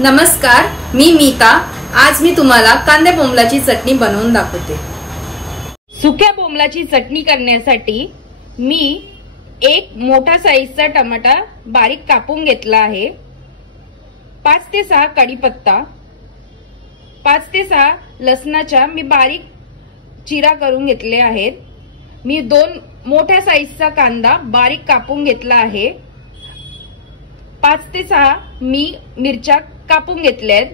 नमस्कार, मी मीता। आज मी तुम्हाला कांदे बोंबलाची चटणी बनवून दाखवते। सुक्या बोंबलाची चटणी करण्यासाठी मी एक मोठा साईजचा टमाटा बारीक कापून घेतला आहे। 5 ते 6 कढीपत्ता, 5 ते 6 लसणाच्या मी बारीक चिरा करून घेतले आहेत। मी 2 मोठ्या साईजचा कांदा बारीक कापून घेतला आहे। 5 ते 6 मी मिरच्या कापून घेतल्यात।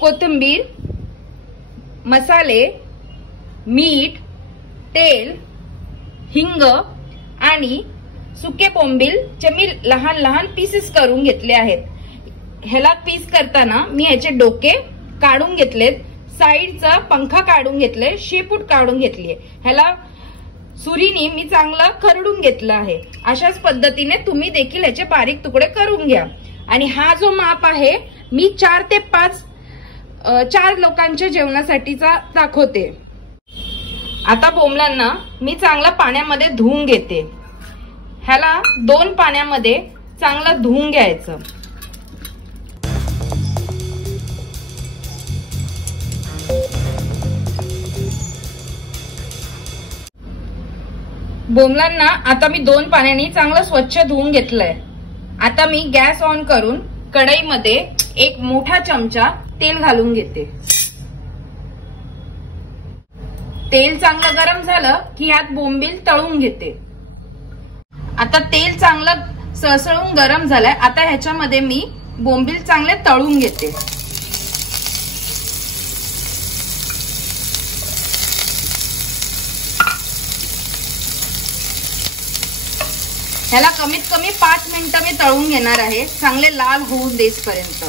कोथिंबीर, मसाले, मीठ, तेल, हिंग आणि सुके बोंबीलचे मी लहान लहान पीसेस करून घेतले आहेत। ह्याला पीस करताना मी ह्याचे डोके काढून घेतलेत, साइडचा पंखा काढून घेतले, शेपूट काढून घेतली। ह्याला सुरीने मी चांगला खरडून घेतला आहे। अशाच पद्धतीने तुम्ही देखील ह्याचे बारीक तुकडे करून घ्या। आणि हा जो माप आहे मी 4 ते 5 4 लोकांच्या जेवणासाठीचा दाखवते। आता बोंबलांना मी चांगला पाण्यामध्ये धुवून घेते। ह्याला 2 पाण्यामध्ये चांगलं धुवून घ्यायचं। बोंबलांना आता मी 2 पाण्याने चांगलं स्वच्छ धुवून घेतलंय। आता मी गॅस ऑन करून कढईमध्ये एक मोठा चमचा तेल घालून घेते। तेल चांगलं गरम झालं की यात बोंबील तळून घेते। आता तेल चांगलं सळसळून गरम झालंय। आता ह्याच्यामध्ये मी बोंबील चांगले तळून घेते। ह्याला कमीत कमी 5 मिनिटं मी तळून घेणार आहे, चांगले लाल होऊ देसपर्यंत।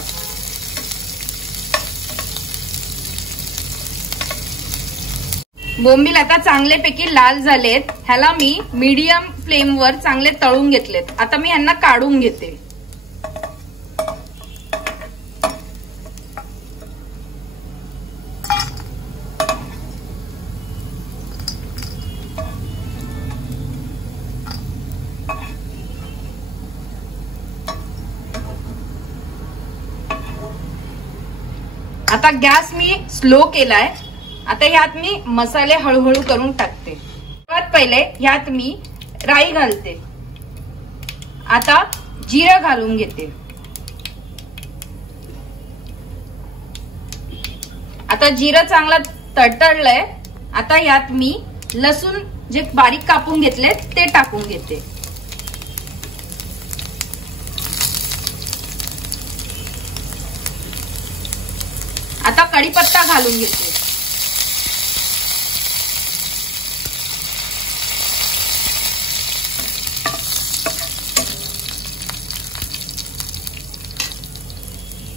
बोंबील आता चांगलेपैकी लाल झालेत। ह्याला मी मीडियम फ्लेमवर चांगले तळून घेतलेत। आता मी ह्यांना काढून घेते। आता गॅस मी स्लो केलाय। आता यात मी मसाले हळूहळू करून टाकते। सर्वात पहिले यात मी राई घालते। आता जिरं घालून घेते। आता जिरं चांगलं तडतडलंय। आता यात मी लसूण जे बारीक कापून घेतले ते टाकून घेते। आता कढीपत्ता घालून घेते।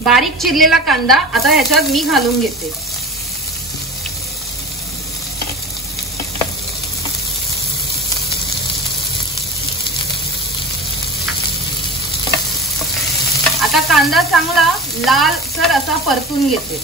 बारीक चिरलेला कांदा आता ह्याच्यात मी घालून घेते। आता कांदा चांगला लालसर असा परतून घेते।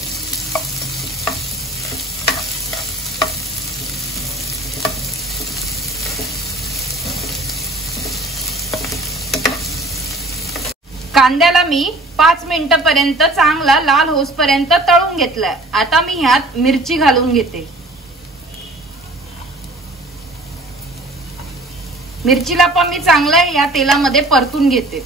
कांद्याला मी 5 मिनिटांपर्यंत चांगला लाल होसपर्यंत तळून घेतलाय। आता मी ह्यात मिरची घालून घेते। मिरचीला पण मी चांगलं या तेलामध्ये परतून घेते।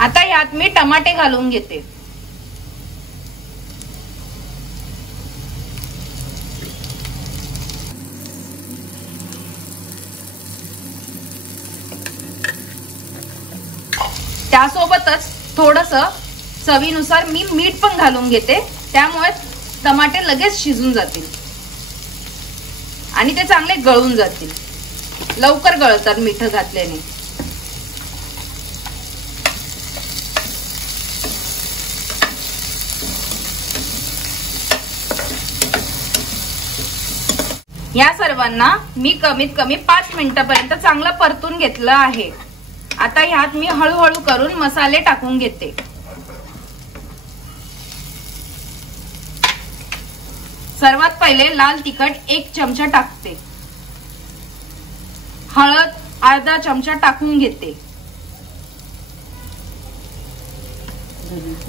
आता यात मी टमाटे घालून घेते। त्यासोबतच थोडस चवीनुसार मी मीठ पण घालून घेते। त्यामुळे टमाटे लगेच शिजून जातील आणि ते चांगले गळून जातील। लवकर गळतात मीठ घातल्याने। या सर्वांना मी कमीत कमी 5 मिनिटांपर्यंत चांगलं परतून घेतलं आहे। आता ह्यात मी हळूहळू करून मसाले टाकून घेते। सर्वात पहिले लाल तिखट 1 चमचा टाकते। हळद अर्धा चमचा टाकून घेते,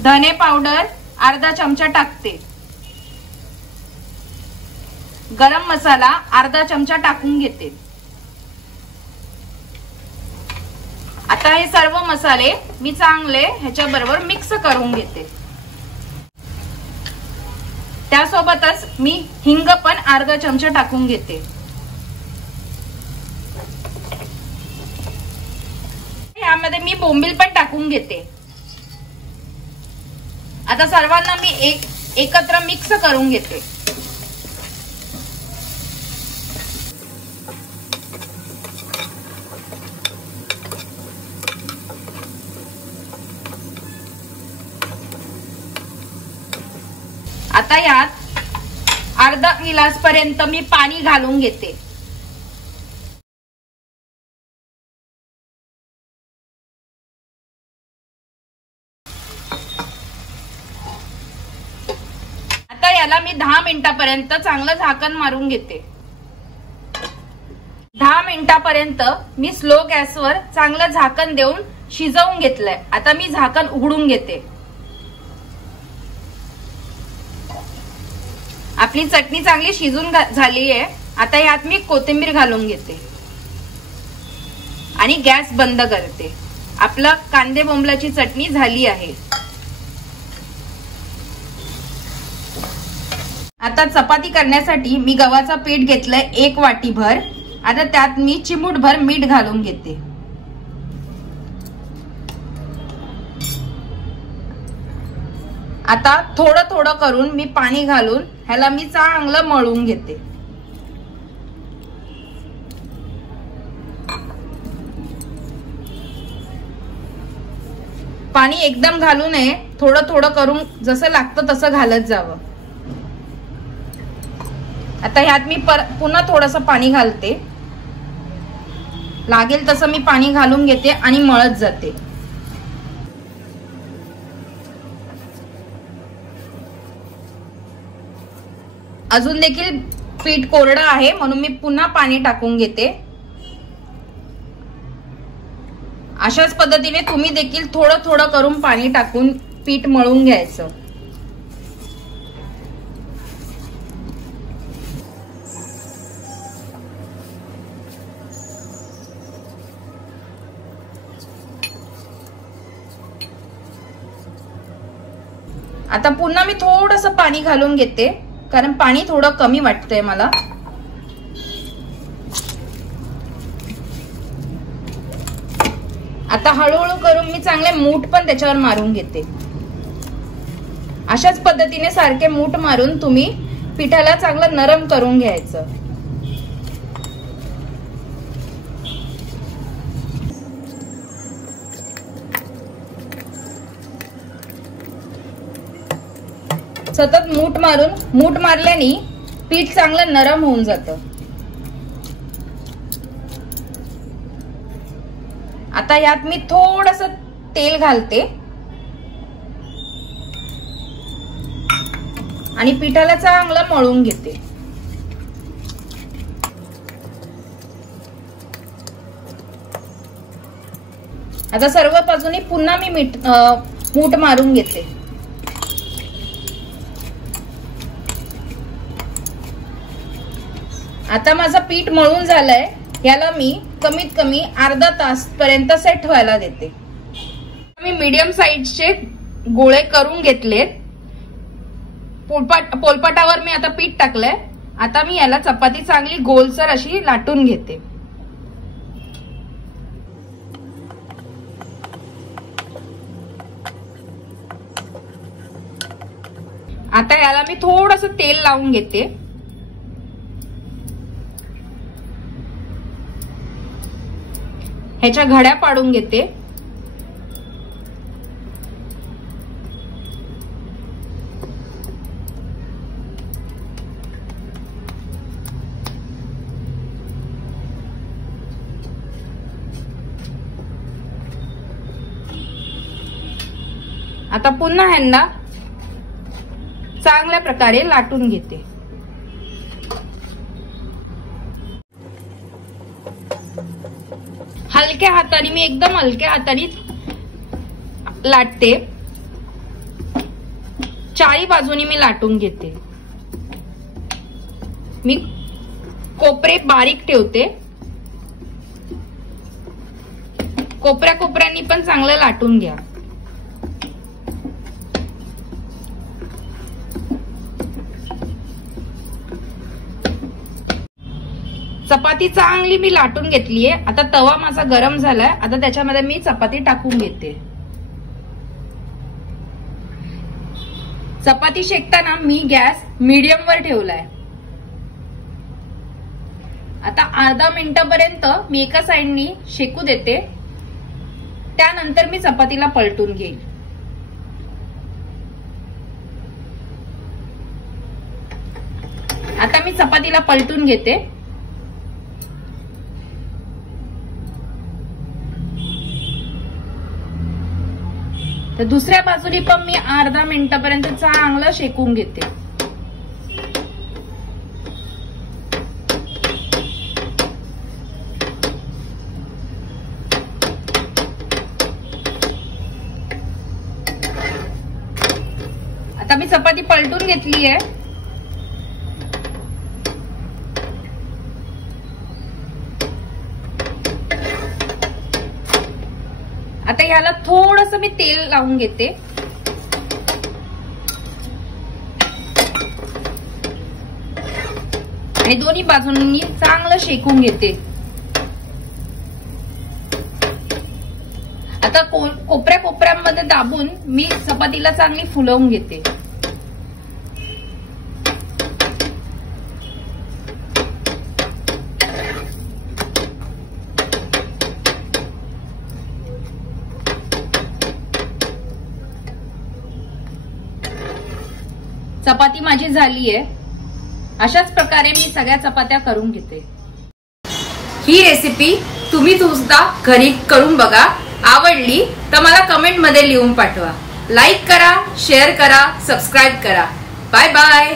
धने पावडर अर्धा चमचा टाकते, गरम मसाला अर्धा चमचा टाकून घेते। आता हे सर्व मसाले मी चांगले ह्याच्या बरोबर मिक्स करून घेते। त्यासोबतच मी हिंग पण अर्धा चमचा टाकून घेते। यामध्ये मी बोंबील पण टाकून घेते। आता सर्वांना मी एकत्र मिक्स करून घेते। आता यात अर्धा गिलास पर्यंत मी पाणी घालून घेते। आता याला मी 10 मिनिटापर्यंत चांगलं झाकण मारून घेते। 10 मिनिटापर्यंत मी स्लो गॅसवर चांगलं झाकण देऊन शिजवून घेतलंय। आता मी झाकण उघडून घेते। आपली चटणी चांगली शिजून झाली आहे। आता यात मी कोथिंबीर घालून घेते आणि गॅस बंद करते। आपला कांदे बोंबलाची चटणी झाली आहे। आता चपाती करण्यासाठी मी गव्हाचं पीठ घेतलंय 1 वाटीभर। आता त्यात मी चिमूटभर मीठ घालून घेते। आता थोडं थोडं करून मी पाणी घालून ह्याला मी चांगलं मळून घेते। पाणी एकदम घालू नये, थोडं थोडं करून जसं लागतं तसं घालत जावं। आता ह्यात मी पुन्हा थोडंसं पाणी घालते। लागेल तसं मी पाणी घालून घेते आणि मळत जाते। अजून देखील पीठ कोरडं आहे म्हणून मी पुन्हा पाणी टाकून घेते। अशाच पद्धतीने तुम्ही देखील थोडं थोडं करून पाणी टाकून पीठ मळून घ्यायचं। आता पुन्हा मी थोडंसं पाणी घालून घेते, कारण पाणी थोडं कमी वाटतंय मला। आता हळूहळू करून मी चांगले मूठ पण त्याच्यावर मारून घेते। अशाच पद्धतीने सारखे मूठ मारून तुम्ही पिठाला चांगलं नरम करून घ्यायचं। सतत मूठ मारल्याने पीठ चांगलं नरम होऊन जातं। आता यात मी थोडंसं तेल घालते आणि पिठाला चांगलं मळून घेते। आता सर्व बाजूनी पुन्हा मी मूठ मारून घेते। आता माझं पीठ मळून झालंय, याला मी कमीत कमी अर्धा तास पर्यंत सेट व्हायला देते। मी मीडियम साइजचे गोळे करून घेतलेत। पोलपाटावर मी आता पीठ टाकलंय। आता मी याला चपाती चांगली गोलसर अशी लाटून घेते। आता याला मी थोडंसं तेल लावून घेते। ह्याच्या घड्या पाडून घेते। आता पुन्हा ह्यांना चांगल्या प्रकारे लाटून घेते। हलक्या हाताने, मी एकदम हलक्या हाताने लाटते. चारी बाजूनी मी लाटून घेते. मी कोपरे बारीक ठेवते. कोपऱ्या कोपऱ्यांनी पण चांगलं लाटून घ्या. चपाती चांगली मी लाटून घेतलीये. आता तवा माझा गरम झालाय. आता त्याच्यामध्ये मी चपाती टाकून घेते. चपाती शेकताना मी गॅस मीडियम वर ठेवलाय. आता अर्धा मिनिटापर्यंत मी एका साइडनी शेकू देते. त्यानंतर मी चपातीला पलटून घेईल. आता मी चपातीला पलटून घेते. तर दुसऱ्या बाजूने पण मी अर्धा मिनिटापर्यंत चांगलं शेकून घेते. आता मी चपाती पलटून घेतली आहे. आता याला थोडस मी तेल लावून घेते. आणि दोन्ही बाजूंनी चांगलं शेकून घेते. आता कोपऱ्या कोपऱ्यांमध्ये दाबून मी चपातीला चांगली फुलवून घेते. चपाती माझी झाली आहे. अशाच प्रकारे मी सगळ्या चपात्या करून घेते. ही रेसिपी तुम्ही सुद्धा घरी करून बघा. आवडली तर मला कमेंट मध्ये लिहून पाठवा. लाईक करा, शेअर करा, सबस्क्राईब करा. Bye bye.